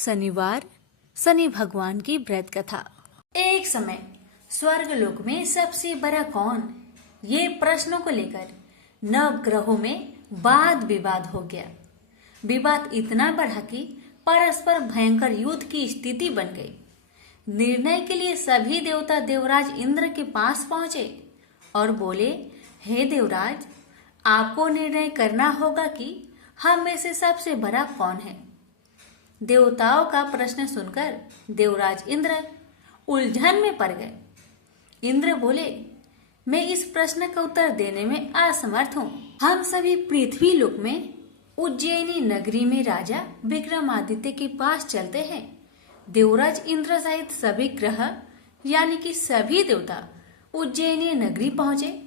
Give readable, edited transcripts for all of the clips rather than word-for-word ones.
शनिवार शनि भगवान की व्रत कथा। एक समय स्वर्गलोक में सबसे बड़ा कौन, ये प्रश्नों को लेकर नव ग्रहों में वाद विवाद हो गया। विवाद इतना बढ़ा कि परस्पर भयंकर युद्ध की स्थिति बन गई। निर्णय के लिए सभी देवता देवराज इंद्र के पास पहुंचे और बोले, हे देवराज, आपको निर्णय करना होगा कि हम में से सबसे बड़ा कौन है। देवताओं का प्रश्न सुनकर देवराज इंद्र उलझन में पड़ गए। इंद्र बोले, मैं इस प्रश्न का उत्तर देने में असमर्थ हूँ। हम सभी पृथ्वी लोक में उज्जैनी नगरी में राजा विक्रमादित्य के पास चलते हैं। देवराज इंद्र सहित सभी ग्रह यानी कि सभी देवता उज्जैनी नगरी पहुंचे।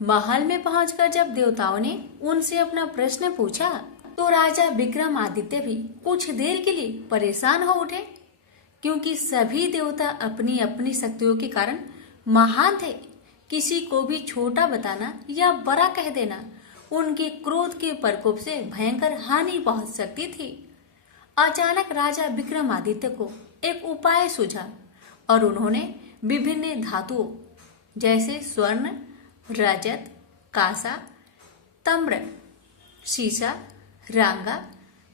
महल में पहुंचकर जब देवताओं ने उनसे अपना प्रश्न पूछा तो राजा विक्रमादित्य भी कुछ देर के लिए परेशान हो उठे, क्योंकि सभी देवता अपनी अपनी शक्तियों के कारण महान थे। किसी को भी छोटा बताना या बड़ा कह देना उनके क्रोध के प्रकोप से भयंकर हानि पहुंच सकती थी। अचानक राजा विक्रमादित्य को एक उपाय सूझा और उन्होंने विभिन्न धातुओं जैसे स्वर्ण, रजत, कांसा, ताम्र, शीशा, रांगा,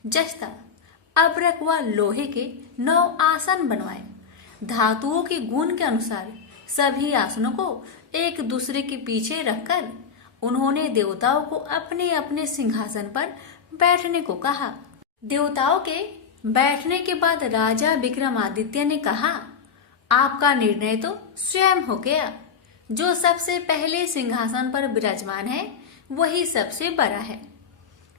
जस्ता, अब्रक व लोहे के 9 आसन बनवाए। धातुओं के गुण के अनुसार सभी आसनों को एक दूसरे के पीछे रखकर उन्होंने देवताओं को अपने अपने सिंहासन पर बैठने को कहा। देवताओं के बैठने के बाद राजा विक्रमादित्य ने कहा, आपका निर्णय तो स्वयं हो गया। जो सबसे पहले सिंहासन पर विराजमान है वही सबसे बड़ा है।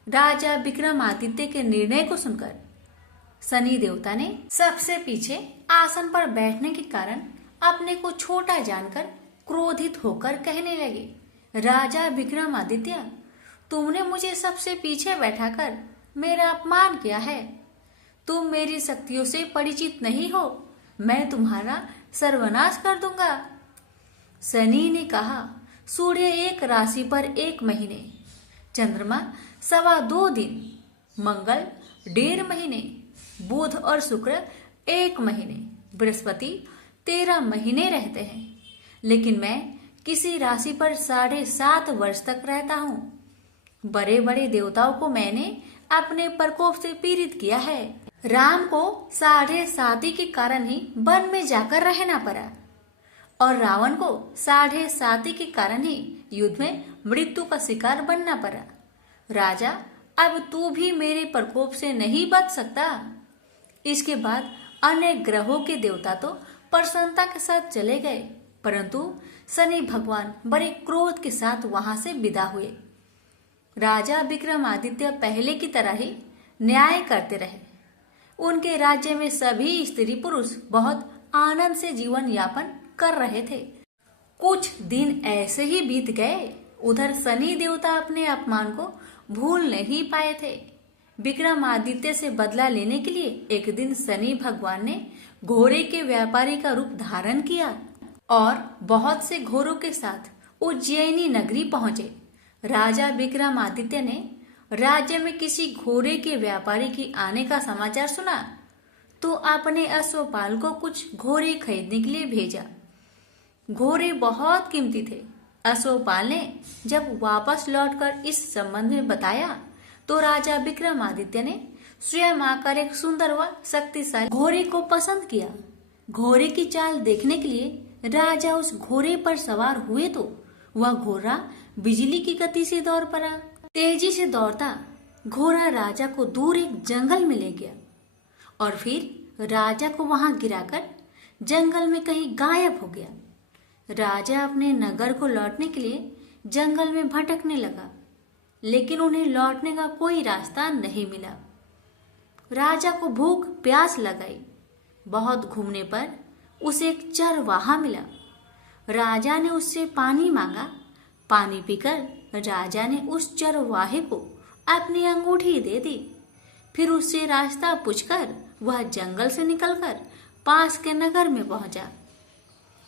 राजा विक्रमादित्य के निर्णय को सुनकर शनि देवता ने सबसे पीछे आसन पर बैठने के कारण अपने को छोटा जानकर क्रोधित होकर कहने लगे, राजा विक्रमादित्य, तुमने मुझे सबसे पीछे बैठाकर मेरा अपमान किया है। तुम मेरी शक्तियों से परिचित नहीं हो। मैं तुम्हारा सर्वनाश कर दूंगा। शनि ने कहा, सूर्य एक राशि पर 1 महीने, चंद्रमा 2.25 दिन, मंगल 1.5 महीने, बुध और शुक्र 1 महीने, बृहस्पति 13 महीने रहते हैं, लेकिन मैं किसी राशि पर 7.5 वर्ष तक रहता हूँ। बड़े बड़े देवताओं को मैंने अपने प्रकोप से पीड़ित किया है। राम को 7.5 के कारण ही वन में जाकर रहना पड़ा और रावण को 7.5 के कारण ही युद्ध में मृत्यु का शिकार बनना पड़ा। राजा, अब तू भी मेरे प्रकोप से नहीं बच सकता। इसके बाद अन्य ग्रहों के देवता तो प्रसन्नता के साथ चले गए, परंतु शनि भगवान बड़े क्रोध के साथ वहां से विदा हुए। राजा विक्रमादित्य पहले की तरह ही न्याय करते रहे। उनके राज्य में सभी स्त्री पुरुष बहुत आनंद से जीवन यापन कर रहे थे। कुछ दिन ऐसे ही बीत गए। उधर शनि देवता अपने अपमान को भूल नहीं पाए थे। विक्रमादित्य से बदला लेने के लिए एक दिन शनि भगवान ने घोड़े के व्यापारी का रूप धारण किया और बहुत से घोड़ों के साथ उज्जैनी नगरी पहुंचे। राजा विक्रमादित्य ने राज्य में किसी घोड़े के व्यापारी की आने का समाचार सुना तो अपने अश्वपाल को कुछ घोड़े खरीदने के लिए भेजा। घोड़े बहुत कीमती थे। अश्वपाल ने जब वापस लौटकर इस संबंध में बताया तो राजा विक्रमादित्य ने स्वयं आकर एक सुंदर व शक्तिशाली घोड़े को पसंद किया। घोड़े की चाल देखने के लिए राजा उस घोड़े पर सवार हुए तो वह घोड़ा बिजली की गति से दौड़ पड़ा। तेजी से दौड़ता घोड़ा राजा को दूर एक जंगल में ले गया और फिर राजा को वहां गिराकर जंगल में कहीं गायब हो गया। राजा अपने नगर को लौटने के लिए जंगल में भटकने लगा, लेकिन उन्हें लौटने का कोई रास्ता नहीं मिला। राजा को भूख प्यास लगाई। बहुत घूमने पर उसे एक चरवाहा मिला। राजा ने उससे पानी मांगा। पानी पीकर राजा ने उस चरवाहे को अपनी अंगूठी दे दी। फिर उससे रास्ता पूछकर वह जंगल से निकलकर पास के नगर में पहुंचा।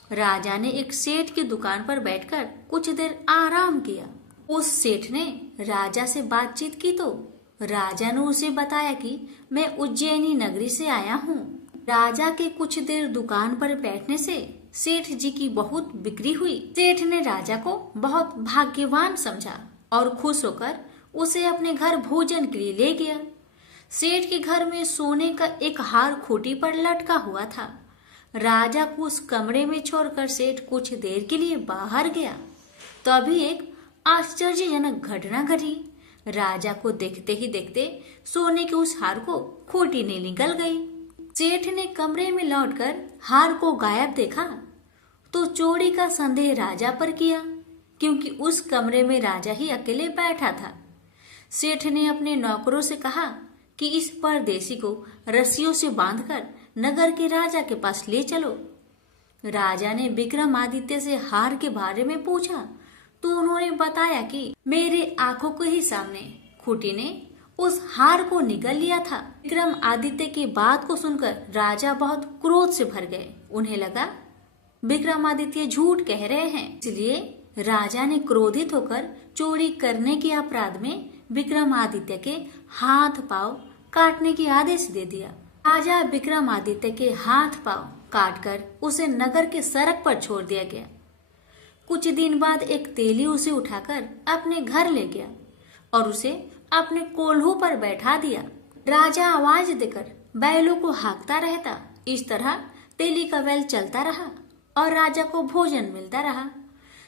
राजा ने एक सेठ की दुकान पर बैठकर कुछ देर आराम किया। उस सेठ ने राजा से बातचीत की तो राजा ने उसे बताया कि मैं उज्जैनी नगरी से आया हूँ। राजा के कुछ देर दुकान पर बैठने से सेठ जी की बहुत बिक्री हुई। सेठ ने राजा को बहुत भाग्यवान समझा और खुश होकर उसे अपने घर भोजन के लिए ले गया। सेठ के घर में सोने का एक हार खूंटी पर लटका हुआ था। राजा को उस कमरे में छोड़कर सेठ कुछ देर के लिए बाहर गया। तभी एक आश्चर्यजनक घटना घटी। राजा को देखते ही देखते सोने के उस हार को खूंटी ने निगल गई। सेठ ने कमरे में लौटकर हार को गायब देखा तो चोरी का संदेह राजा पर किया, क्योंकि उस कमरे में राजा ही अकेले बैठा था। सेठ ने अपने नौकरों से कहा कि इस परदेसी को रस्सियों से बांधकर नगर के राजा के पास ले चलो। राजा ने विक्रमादित्य से हार के बारे में पूछा तो उन्होंने बताया कि मेरे आंखों के ही सामने खूंटी ने उस हार को निगल लिया था। विक्रमादित्य की बात को सुनकर राजा बहुत क्रोध से भर गए। उन्हें लगा विक्रमादित्य झूठ कह रहे हैं, इसलिए राजा ने क्रोधित होकर चोरी करने के अपराध में विक्रमादित्य के हाथ पांव काटने की आदेश दे दिया। राजा विक्रमादित्य के हाथ पांव काटकर उसे नगर के सड़क पर छोड़ दिया गया। कुछ दिन बाद एक तेली उसे उठाकर अपने घर ले गया और उसे अपने कोल्हू पर बैठा दिया। राजा आवाज देकर बैलों को हाँकता रहता। इस तरह तेली का बैल चलता रहा और राजा को भोजन मिलता रहा।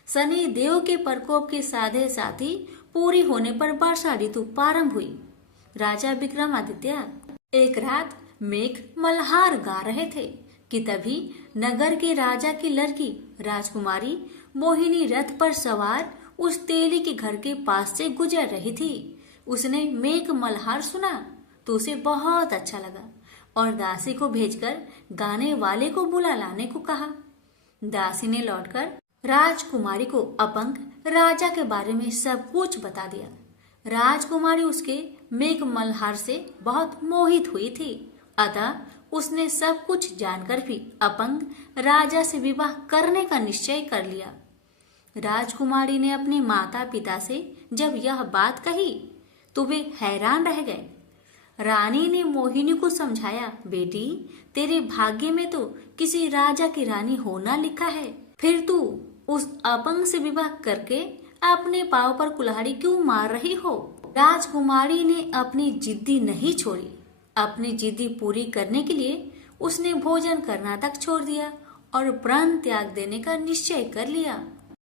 शनि देव के प्रकोप के साधे साथी पूरी होने पर वर्षा ऋतु प्रारंभ हुई। राजा विक्रमादित्य एक रात मेघ मल्हार गा रहे थे कि तभी नगर के राजा की लड़की राजकुमारी मोहिनी रथ पर सवार उस तेली के घर के पास से गुजर रही थी। उसने मेघ मल्हार सुना तो उसे बहुत अच्छा लगा और दासी को भेजकर गाने वाले को बुला लाने को कहा। दासी ने लौटकर राजकुमारी को अपंग राजा के बारे में सब कुछ बता दिया। राजकुमारी उसके मेघ मल्हार से बहुत मोहित हुई थी, अतः उसने सब कुछ जानकर भी अपंग राजा से विवाह करने का निश्चय कर लिया। राजकुमारी ने अपने माता पिता से जब यह बात कही तो वे हैरान रह गए। रानी ने मोहिनी को समझाया, बेटी तेरे भाग्य में तो किसी राजा की रानी होना लिखा है, फिर तू उस अपंग से विवाह करके अपने पांव पर कुल्हाड़ी क्यों मार रही हो। राजकुमारी ने अपनी जिद्दी नहीं छोड़ी। अपनी जिद्दी पूरी करने के लिए उसने भोजन करना तक छोड़ दिया और प्राण त्याग देने का निश्चय कर लिया।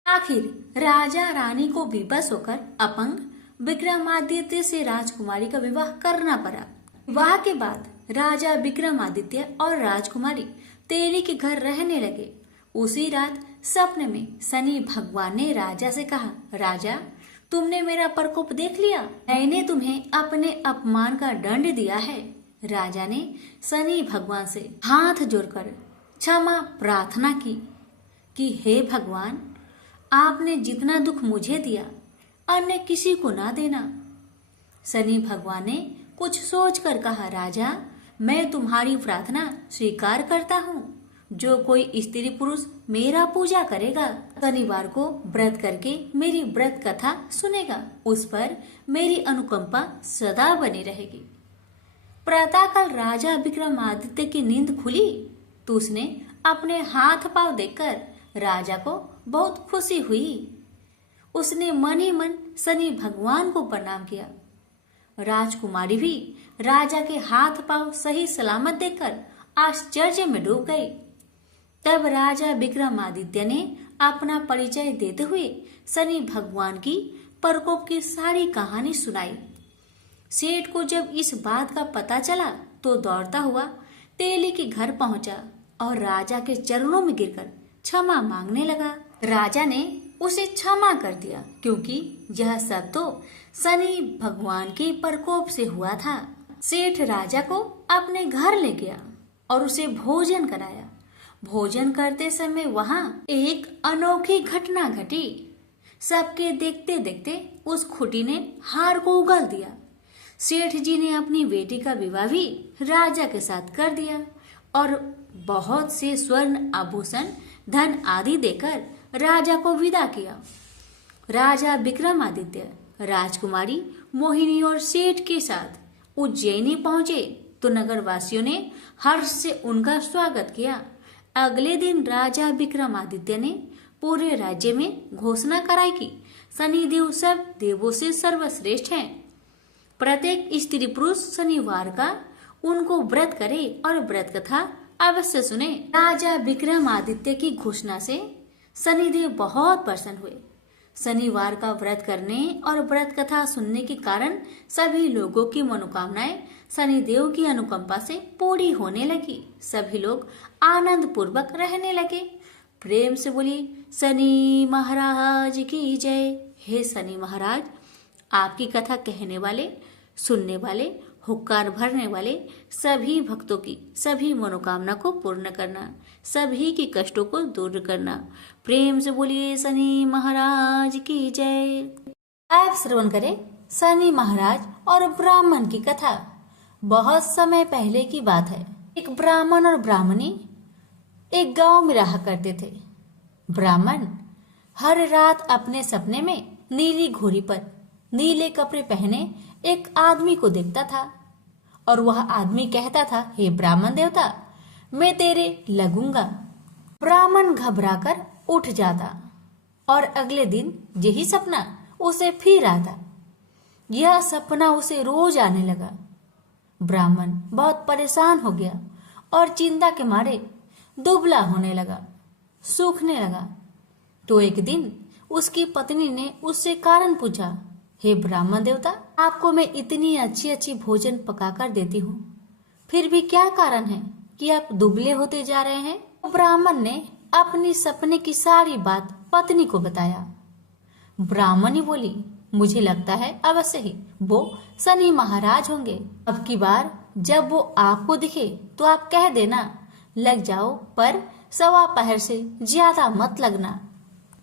आखिर राजा रानी को विवश होकर अपंग विक्रमादित्य से राजकुमारी का विवाह करना पड़ा। विवाह के बाद राजा विक्रमादित्य और राजकुमारी तेली के घर रहने लगे। उसी रात सपने में शनि भगवान ने राजा से कहा, राजा तुमने मेरा प्रकोप देख लिया, मैंने तुम्हें अपने अपमान का दंड दिया है। राजा ने शनि भगवान से हाथ जोड़कर क्षमा प्रार्थना की कि हे भगवान, आपने जितना दुख मुझे दिया अन्य किसी को ना देना। शनि भगवान ने कुछ सोचकर कहा, राजा मैं तुम्हारी प्रार्थना स्वीकार करता हूँ। जो कोई स्त्री पुरुष मेरा पूजा करेगा, शनिवार को व्रत करके मेरी व्रत कथा सुनेगा, उस पर मेरी अनुकंपा सदा बनी रहेगी। प्रातःकाल राजा विक्रमादित्य की नींद खुली तो उसने अपने हाथ पांव देखकर राजा को बहुत खुशी हुई। उसने मन ही मन शनि भगवान को प्रणाम किया। राजकुमारी भी राजा के हाथ पांव सही सलामत देखकर आश्चर्य में डूब गई। तब राजा विक्रमादित्य ने अपना परिचय देते हुए शनि भगवान की प्रकोप की सारी कहानी सुनाई। सेठ को जब इस बात का पता चला तो दौड़ता हुआ तेली के घर पहुंचा और राजा के चरणों में गिरकर क्षमा मांगने लगा। राजा ने उसे क्षमा कर दिया, क्योंकि यह सब तो शनि भगवान के प्रकोप से हुआ था। सेठ राजा को अपने घर ले गया और उसे भोजन कराया। भोजन करते समय वहां एक अनोखी घटना घटी। सबके देखते देखते उस खूंटी ने हार को उगल दिया। सेठ जी ने अपनी बेटी का विवाह भी राजा के साथ कर दिया और बहुत से स्वर्ण आभूषण धन आदि देकर राजा को विदा किया। राजा विक्रमादित्य राजकुमारी मोहिनी और सेठ के साथ उज्जैनी पहुंचे तो नगरवासियों ने हर्ष से उनका स्वागत किया। अगले दिन राजा विक्रमादित्य ने पूरे राज्य में घोषणा कराई कि शनिदेव सब देवों से सर्वश्रेष्ठ हैं। प्रत्येक स्त्री पुरुष शनिवार का उनको व्रत करे और व्रत कथा अवश्य सुने। राजा विक्रमादित्य की घोषणा से शनिदेव बहुत प्रसन्न हुए। शनिवार का व्रत करने और व्रत कथा सुनने के कारण सभी लोगों की मनोकामनाएं शनिदेव की अनुकंपा से पूरी होने लगी। सभी लोग आनंद पूर्वक रहने लगे। प्रेम से बोली शनि महाराज की जय। हे शनि महाराज, आपकी कथा कहने वाले, सुनने वाले, हुक्कार भरने वाले सभी भक्तों की सभी मनोकामना को पूर्ण करना, सभी की कष्टों को दूर करना। प्रेम से बोलिए शनि महाराज की जय। अब श्रवण करें शनि महाराज और ब्राह्मण की कथा। बहुत समय पहले की बात है। एक ब्राह्मण और ब्राह्मणी एक गांव में रहा करते थे। ब्राह्मण हर रात अपने सपने में नीली घोड़ी पर नीले कपड़े पहने एक आदमी को देखता था और वह आदमी कहता था, हे ब्राह्मण देवता, मैं तेरे लगूंगा। ब्राह्मण घबराकर उठ जाता और अगले दिन यही सपना उसे फिर आता। यह सपना उसे रोज आने लगा। ब्राह्मण बहुत परेशान हो गया और चिंता के मारे दुबला होने लगा, सूखने लगा। तो एक दिन उसकी पत्नी ने उससे कारण पूछा, हे ब्राह्मण देवता, आपको मैं इतनी अच्छी अच्छी भोजन पकाकर देती हूँ, फिर भी क्या कारण है कि आप दुबले होते जा रहे हैं? ब्राह्मण ने अपनी सपने की सारी बात पत्नी को बताया। ब्राह्मणी बोली, मुझे लगता है अवश्य ही वो शनि महाराज होंगे। अब की बार जब वो आपको दिखे तो आप कह देना, लग जाओ, पर 1:15 से ज्यादा मत लगना।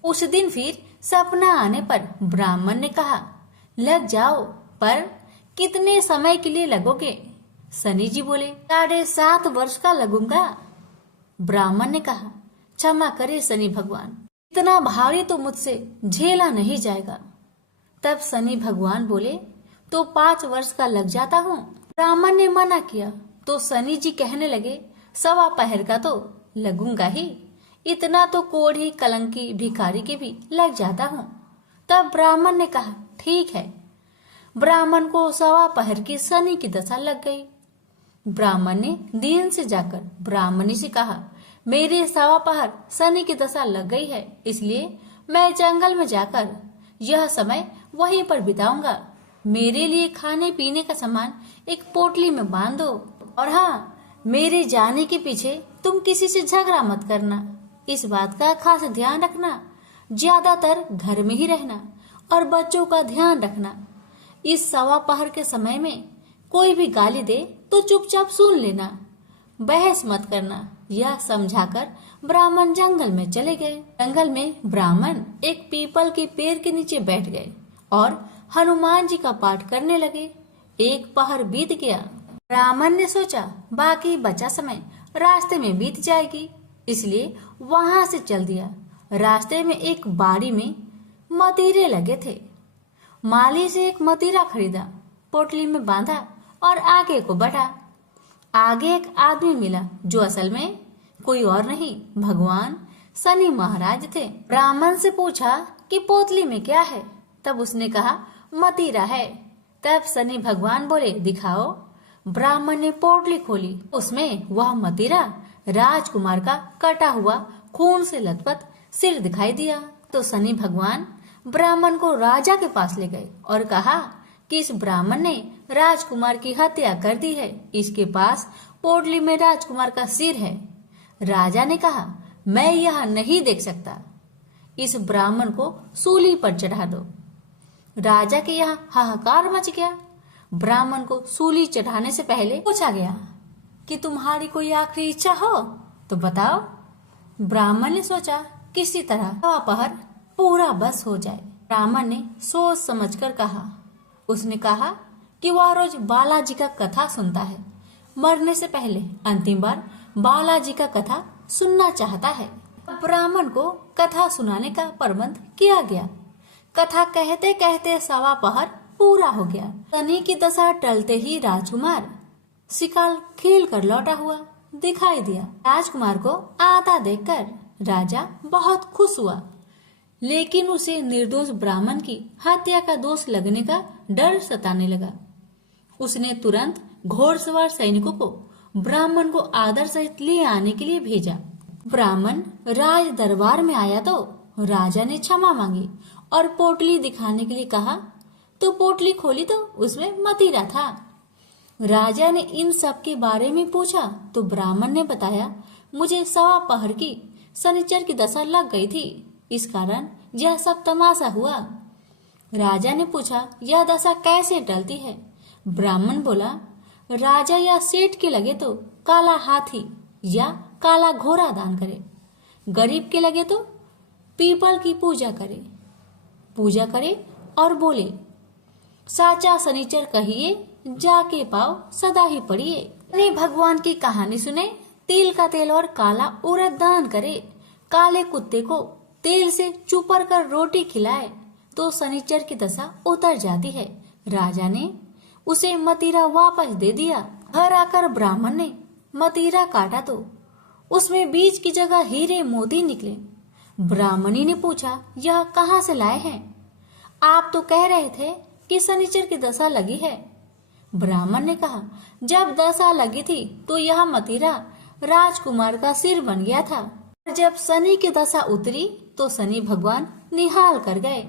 उस दिन फिर सपना आने पर ब्राह्मण ने कहा, लग जाओ, पर कितने समय के लिए लगोगे? शनि जी बोले, 7.5 वर्ष का लगूंगा। ब्राह्मण ने कहा, क्षमा करे शनि भगवान, इतना भारी तो मुझसे झेला नहीं जाएगा। तब शनि भगवान बोले, तो 5 वर्ष का लग जाता हूँ। ब्राह्मण ने मना किया तो शनि जी कहने लगे, 1:15 का तो लगूंगा ही, इतना तो कोढ़ी कलंकी भिखारी के भी लग जाता हूँ। तब ब्राह्मण ने कहा, ठीक है। ब्राह्मण को 1:15 की शनि की दशा लग गई। ब्राह्मण ने दीन से जाकर ब्राह्मणी से कहा, मेरे 1:15 शनि की दशा लग गई है, इसलिए मैं जंगल में जाकर यह समय वहीं पर बिताऊंगा। मेरे लिए खाने पीने का सामान एक पोटली में बांध दो, और हाँ, मेरे जाने के पीछे तुम किसी से झगड़ा मत करना। इस बात का खास ध्यान रखना। ज्यादातर घर में ही रहना और बच्चों का ध्यान रखना। इस 1:15 के समय में कोई भी गाली दे तो चुपचाप सुन लेना, बहस मत करना। यह समझाकर ब्राह्मण जंगल में चले गए। जंगल में ब्राह्मण एक पीपल के पेड़ के नीचे बैठ गए और हनुमान जी का पाठ करने लगे। 1 पहर बीत गया। ब्राह्मण ने सोचा बाकी बचा समय रास्ते में बीत जाएगी, इसलिए वहां से चल दिया। रास्ते में एक बाड़ी में मतीरे लगे थे। माली से एक मतीरा खरीदा, पोटली में बांधा और आगे को बढ़ा। आगे एक आदमी मिला जो असल में कोई और नहीं, भगवान शनि महाराज थे। ब्राह्मण से पूछा कि पोतली में क्या है? तब उसने कहा, मतीरा है। तब शनि भगवान बोले, दिखाओ। ब्राह्मण ने पोटली खोली, उसमें वह मतीरा राजकुमार का कटा हुआ खून से लथपथ सिर दिखाई दिया। तो शनि भगवान ब्राह्मण को राजा के पास ले गए और कहा कि इस ब्राह्मण ने राजकुमार की हत्या कर दी है, इसके पास पोटली में राजकुमार का सिर है। राजा ने कहा, मैं यह नहीं देख सकता, इस ब्राह्मण को सूली पर चढ़ा दो। राजा के यहाँ हाहाकार मच गया। ब्राह्मण को सूली चढ़ाने से पहले पूछा गया कि तुम्हारी कोई आखिरी इच्छा हो तो बताओ। ब्राह्मण ने सोचा किसी तरह 1:15 पूरा बस हो जाए। ब्राह्मण ने सोच समझकर कहा। उसने कहा कि वह रोज बालाजी का कथा सुनता है, मरने से पहले अंतिम बार बालाजी का कथा सुनना चाहता है। ब्राह्मण को कथा सुनाने का प्रबंध किया गया। कथा कहते कहते 1:15 पूरा हो गया। शनि की दशा टलते ही राजकुमार शिकार खेल कर लौटा हुआ दिखाई दिया। राजकुमार को आता देखकर राजा बहुत खुश हुआ, लेकिन उसे निर्दोष ब्राह्मण की हत्या का दोष लगने का डर सताने लगा। उसने तुरंत घोड़सवार सैनिकों को ब्राह्मण को आदर सहित ले आने के लिए भेजा। ब्राह्मण राज दरबार में आया तो राजा ने क्षमा मांगी और पोटली दिखाने के लिए कहा, तो पोटली खोली तो उसमें मदिरा था। राजा ने इन सब के बारे में पूछा तो ब्राह्मण ने बताया, मुझे 1.25 पहर की शनिचर की दशा लग गई थी, इस कारण यह सब तमाशा हुआ। राजा ने पूछा, यह दशा कैसे टलती है? ब्राह्मण बोला, राजा या सेठ के लगे तो काला हाथी या काला घोड़ा दान करे, गरीब के लगे तो पीपल की पूजा करे और बोले, साचा शनिचर कहिए, जाके पाओ सदा ही पढ़िए। शनि भगवान की कहानी सुने, तिल का तेल और काला उड़द दान करे, काले कुत्ते को तेल से चुपर कर रोटी खिलाए तो शनिचर की दशा उतर जाती है। राजा ने उसे मतीरा वापस दे दिया। घर आकर ब्राह्मण ने मतीरा काटा तो उसमें बीज की जगह हीरे मोती निकले। ब्राह्मणी ने पूछा, यह कहाँ से लाए हैं? आप तो कह रहे थे कि शनिचर की दशा लगी है। ब्राह्मण ने कहा, जब दशा लगी थी तो यह मतीरा राजकुमार का सिर बन गया था। जब शनि की दशा उतरी तो शनि भगवान निहाल कर गए।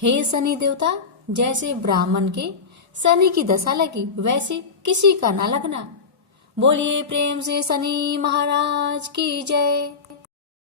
हे शनि देवता, जैसे ब्राह्मण के शनि की दशा लगी वैसे किसी का ना लगना। बोलिए प्रेम से शनि महाराज की जय।